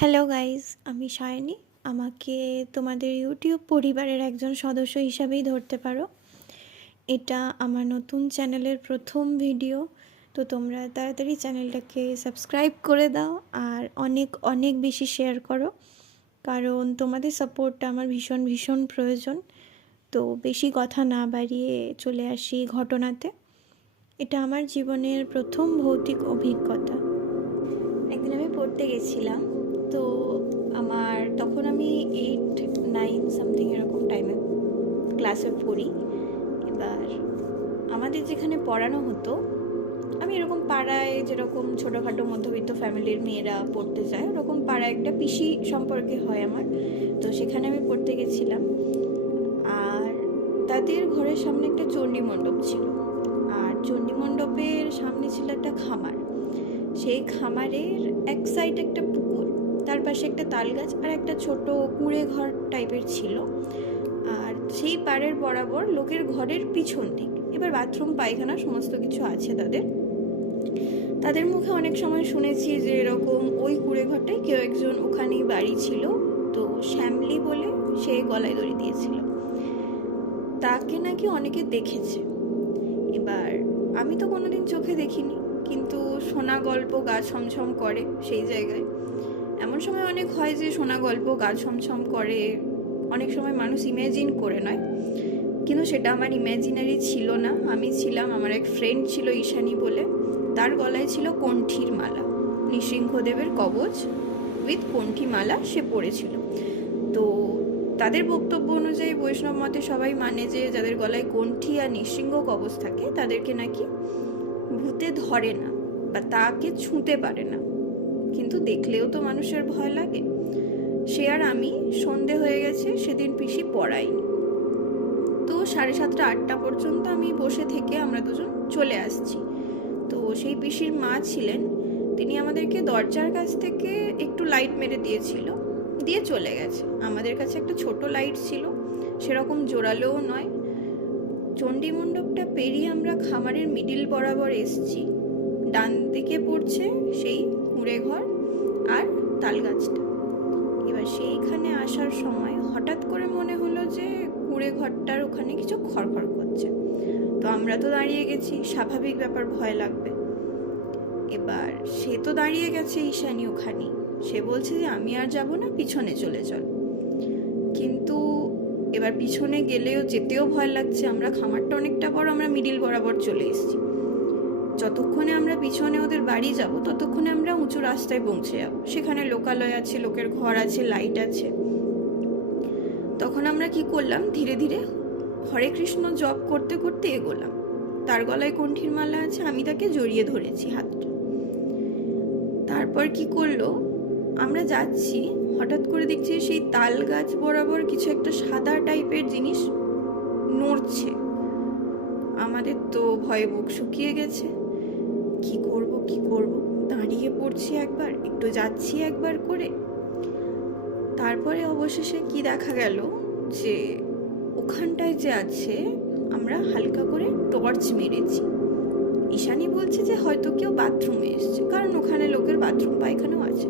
Hello guys, আমি সায়নী। আমাকে তোমাদের ইউটিউব পরিবারের একজন সদস্য হিসাবেই ধরতে পারো। এটা আমার নতুন চ্যানেলের প্রথম ভিডিও, তো তোমরা তাড়াতাড়ি চ্যানেলটাকে সাবস্ক্রাইব করে দাও আর অনেক অনেক বেশি শেয়ার করো, কারণ তোমাদের সাপোর্টটা আমার ভীষণ ভীষণ প্রয়োজন। তো বেশি কথা না বাড়িয়ে চলে আসি ঘটনাতে। এটা আমার জীবনের প্রথম ভৌতিক অভিজ্ঞতা। একদিন আমি পড়তে গেছিলাম, তো তখন আমি 8-9 সামথিং এরকম টাইমে ক্লাসে পড়ি। এবার আমাদের যেখানে পড়ানো হতো, আমি এরকম পাড়ায় যেরকম ছোটোখাটো মধ্যবিত্ত ফ্যামিলির মেয়েরা পড়তে যায়, ওরকম পাড়ায় একটা পিসি সম্পর্কে হয় আমার। তো সেখানে আমি পড়তে গেছিলাম, আর তাদের ঘরের সামনে একটা চণ্ডী মণ্ডপ ছিল, আর চণ্ডী মণ্ডপের সামনে ছিল একটা খামার। সেই খামারের এক সাইড একটা পুকুর, তার পাশে একটা তাল গাছ আর একটা ছোট কুঁড়ে ঘর টাইপের ছিল। আর সেই পাড়ের বরাবর লোকের ঘরের পিছন দিক, এবার বাথরুম পায়খানা সমস্ত কিছু আছে তাদের মুখে অনেক সময় শুনেছি যে এরকম ওই কুঁড়ে ঘরটায় কেউ একজন ওখানেই বাড়ি ছিল, তো শ্যামলি বলে সে গলায় দড়ি দিয়েছিল, তাকে নাকি অনেকে দেখেছে। এবার আমি তো কোনোদিন চোখে দেখিনি, কিন্তু শোনা গল্প গা ছমছম করে সেই জায়গায়। এমন সময় অনেক হয় যে শোনা গল্প গা ছমছম করে, অনেক সময় মানুষ ইম্যাজিন করে নয়, কিন্তু সেটা আমার ইম্যাজিনারি ছিল না। আমি ছিলাম, আমার এক ফ্রেন্ড ছিল ঈশানী বলে, তার গলায় ছিল কণ্ঠীর মালা, নৃসিংহদেবের কবচ উইথ কণ্ঠী মালা সে পড়েছিল। তো তাদের বক্তব্য অনুযায়ী বৈষ্ণব মতে সবাই মানে যে যাদের গলায় কণ্ঠী আর নৃসিংহ কবচ থাকে তাদেরকে নাকি ভূতে ধরে না বা তাকে ছুঁতে পারে না, কিন্তু দেখলেও তো মানুষের ভয় লাগে। সে আর আমি সন্ধে হয়ে গেছে, সেদিন পিসি পড়ায়নি, তো 7:30-8টা পর্যন্ত আমি বসে থেকে আমরা দুজন চলে আসছি। তো সেই পিসির মা ছিলেন, তিনি আমাদেরকে দরজার কাছ থেকে একটু লাইট মেরে দিয়ে চলে গেছে। আমাদের কাছে একটা ছোট লাইট ছিল, সেরকম জোরালোও নয়। চণ্ডী মণ্ডপটা পেরিয়ে আমরা খামারের মিডিল বরাবর এসছি, ডান দিকে পড়ছে সেই কুঁড়ে ঘর আর তাল গাছটা। এবার সেইখানে আসার সময় হঠাৎ করে মনে হলো যে কুঁড়ে ঘরটার ওখানে কিছু খড়খড় করছে। তো আমরা তো দাঁড়িয়ে গেছি, স্বাভাবিক ব্যাপার, ভয় লাগবে। এবার সে তো দাঁড়িয়ে গেছে ঈশানী ওখানে, সে বলছে যে আমি আর যাব না, পিছনে চলে চল। কিন্তু এবার পিছনে গেলেও যেতেও ভয় লাগছে, আমরা খামারটা অনেকটা বড়, আমরা মিডিল বরাবর চলে এসেছি। যতক্ষণে আমরা পিছনে ওদের বাড়ি যাব ততক্ষণে আমরা উঁচু রাস্তায় পৌঁছে যাব, সেখানে লোকালয় আছে, লোকের ঘর আছে, লাইট আছে। তখন আমরা কি করলাম, ধীরে ধীরে হরে কৃষ্ণ জপ করতে করতে এগোলাম। তার গলায় কণ্ঠীর মালা আছে, আমি তাকে জড়িয়ে ধরেছি হাতটা। তারপর কি করলো, আমরা যাচ্ছি, হঠাৎ করে দেখছি সেই তাল গাছ বরাবর কিছু একটা সাদা টাইপের জিনিস নড়ছে। আমাদের তো ভয়ে বুক শুকিয়ে গেছে, কি করব, দাঁড়িয়ে পড়ছি একবার, একটু যাচ্ছি একবার করে। তারপরে অবশেষে কি দেখা গেল, যে ওখানটায় যে আছে, আমরা হালকা করে টর্চ মেরেছি। ঈশানী বলছে যে হয়তো কেউ বাথরুমে এসছে, কারণ ওখানে লোকের বাথরুম পায়খানাও আছে।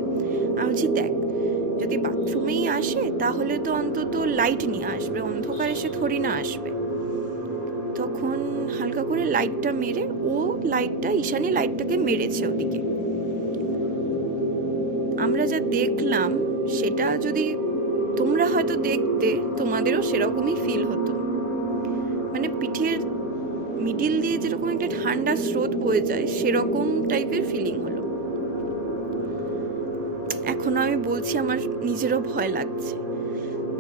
আমি বলছি দেখ, যদি বাথরুমেই আসে তাহলে তো অন্তত লাইট নিয়ে আসবে, অন্ধকার এসে থরি না আসবে। তখন হালকা করে লাইটটা মেরে, ঈশানী লাইটটাকে মেরেছে ওদিকে। আমরা যা দেখলাম সেটা যদি তোমরা হয়তো দেখতে, তোমাদেরও সেরকমই ফিল হতো। মানে পিঠের মিডিল দিয়ে যেরকম একটা ঠান্ডা স্রোত বয়ে যায়, সেরকম টাইপের ফিলিং হলো। এখনো আমি বলছি আমার নিজেরও ভয় লাগছে,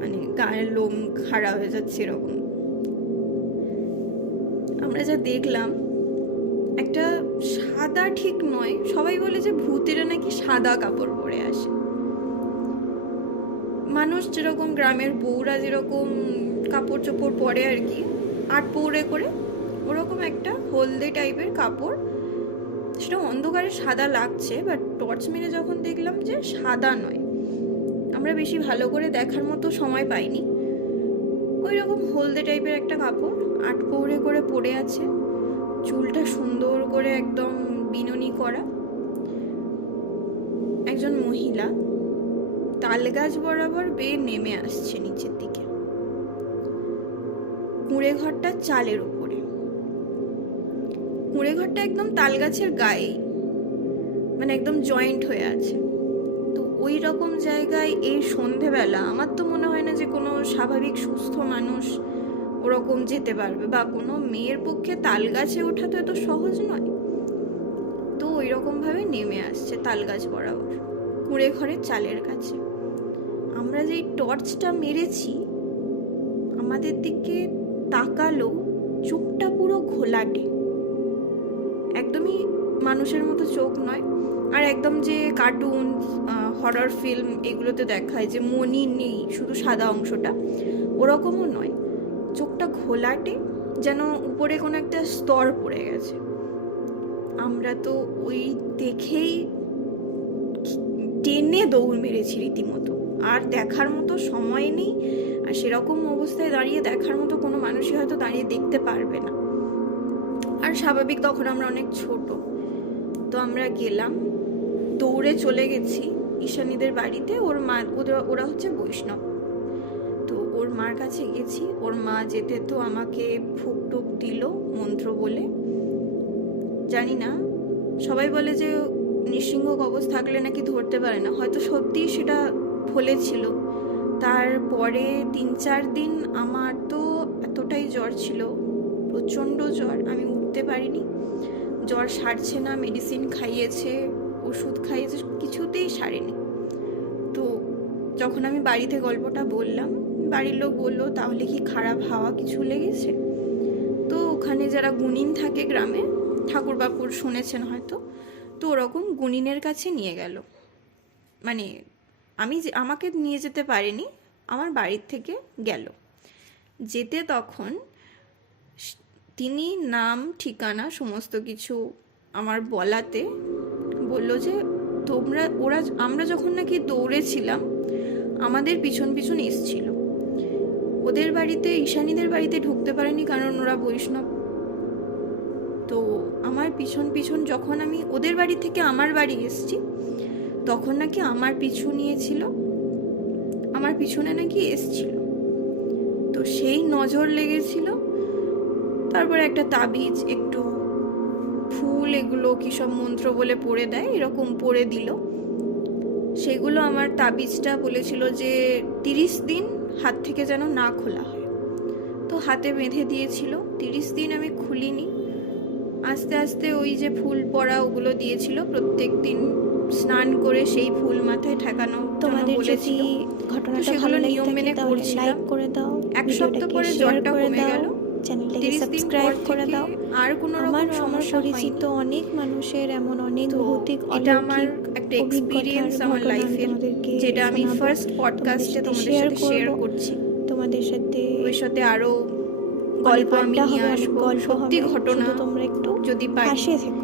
মানে গায়ের লোম খাড়া হয়ে যাচ্ছে এরকম। আমরা যা দেখলাম, একটা সাদা ঠিক নয়, সবাই বলে যে ভূতেরা নাকি সাদা কাপড় পরে আসে। মানুষ যেরকম গ্রামের বউরা যেরকম কাপড় চোপড় পরে আর কি, 8 পৌড়ে করে, ওরকম একটা হলদে টাইপের কাপড়, সেটা অন্ধকারে সাদা লাগছে, বাট টর্চ মেরে যখন দেখলাম যে সাদা নয়, আমরা বেশি ভালো করে দেখার মতো সময় পাইনি, ওই রকম হলদে টাইপের একটা কাপড় 8 পৌড়ে করে পরে আছে, চুলটা সুন্দর করে একদম বিনুনি করা, একজন মহিলা, তাল গাছ বরাবর বেয়ে নেমে আসছে নিচের দিকে, কুঁড়ে ঘরটা চালের উপরে। কুঁড়ে ঘরটা একদম তাল গাছের গায়ে, মানে একদম জয়েন্ট হয়ে আছে। তো ওই রকম জায়গায় এই সন্ধেবেলা আমার তো মনে হয় না যে কোনো স্বাভাবিক সুস্থ মানুষ ওরকম যেতে পারবে, বা কোনো মেয়ের পক্ষে তাল গাছে ওঠা তো এত সহজ নয়। তো ওই রকম ভাবে নেমে আসছে তাল গাছ বরাবর কুঁড়ে ঘরের চালের কাছে। আমরা যেই টর্চটা মেরেছি আমাদের দিকে তাকালো, চোখটা পুরো ঘোলাটে, একদমই মানুষের মতো চোখ নয়। আর একদম যে কার্টুন হরর ফিল্ম এগুলোতে দেখায় যে মনি নেই, শুধু সাদা অংশটা, ওরকমও নয়। চোখটা ঘোলাটে, যেন উপরে কোনো একটা স্তর পড়ে গেছে। আমরা তো ওই দেখেই টেনে দৌড় মেরেছি রীতিমতো। আর দেখার মতো সময় নেই, আর সেরকম অবস্থায় দাঁড়িয়ে দেখার মতো কোনো মানুষই হয়তো দাঁড়িয়ে দেখতে পারবে না। আর স্বাভাবিক তখন আমরা অনেক ছোট। তো আমরা গেলাম, দৌড়ে চলে গেছি ঈশানীদের বাড়িতে। ওর মা, ওরা হচ্ছে বৈষ্ণব। তো ওর মার কাছে গেছি। ওর মা যেতে তো আমাকে ফুক টুক দিল মন্ত্র বলে। জানি না, সবাই বলে যে নৃসিংহ কবচ থাকলে নাকি ধরতে পারে না, হয়তো সত্যিই সেটা ফলেছিল। তারপরে 3-4 দিন আমার তো এতটাই জ্বর ছিল, প্রচণ্ড জ্বর, আমি উঠতে পারিনি। জ্বর সারছে না, মেডিসিন খাইয়েছে, ওষুধ খাইয়েছে, কিছুতেই সারেনি। তো যখন আমি বাড়িতে গল্পটা বললাম, বাড়ির লোক বললো তাহলে কি খারাপ হাওয়া কিছু লেগেছে? তো ওখানে যারা গুণিন থাকে গ্রামে, ঠাকুর বাপুর শুনেছেন হয়তো, তো ওরকম গুণিনের কাছে নিয়ে গেল। মানে আমাকে নিয়ে যেতে পারেনি, আমার বাড়ির থেকে গেল। যেতে তখন তিনি নাম ঠিকানা সমস্ত কিছু আমার বলাতে বলল যে আমরা যখন নাকি দৌড়েছিলাম আমাদের পিছন পিছন এসছিল। ওদের বাড়িতে, ঈশানীদের বাড়িতে ঢুকতে পারেনি কারণ ওরা বৈষ্ণব। তো আমার পিছন পিছন যখন আমি ওদের বাড়ি থেকে আমার বাড়ি এসছি, তখন নাকি আমার পিছু নিয়েছিল, আমার পিছনে নাকি এসছিল। তো সেই নজর লেগেছিল। তারপরে একটা তাবিজ, একটু ফুল, এগুলো কি সব মন্ত্র বলে পড়ে দেয়, এরকম পড়ে দিল। সেগুলো আমার তাবিজটা বলেছিল যে 30 দিন হাত থেকে যেন না খোলা হয়। তো হাতে বেঁধে দিয়েছিল, 30 দিন আমি খুলিনি। আস্তে আস্তে ওই যে ফুল পড়া ওগুলো দিয়েছিল, প্রত্যেক দিন স্নান করে সেই ফুল মাথায় ঠেকানো তোমাদের যদি ঘটনাটা ভালো লাগে তাহলে লাইক করে দাও, 1 সপ্তাহ পরে জ্বরটা কমে গেল, চ্যানেলটাকে সাবস্ক্রাইব করে দাও। আর কোনো রকম সমস্যা পরিচিত অনেক মানুষের এমন অনেক ভৌতিক এটা আমার একটা এক্সপেরিয়েন্স আমার লাইফের, যেটা আমি ফার্স্ট পডকাস্টে তোমাদের সাথে শেয়ার করছি। তোমাদের সাথে ওই সাথে আরো গল্প আমি নিয়ে আসবো, সত্যি ঘটনা, তোমরা একটু যদি পাশে থেকো।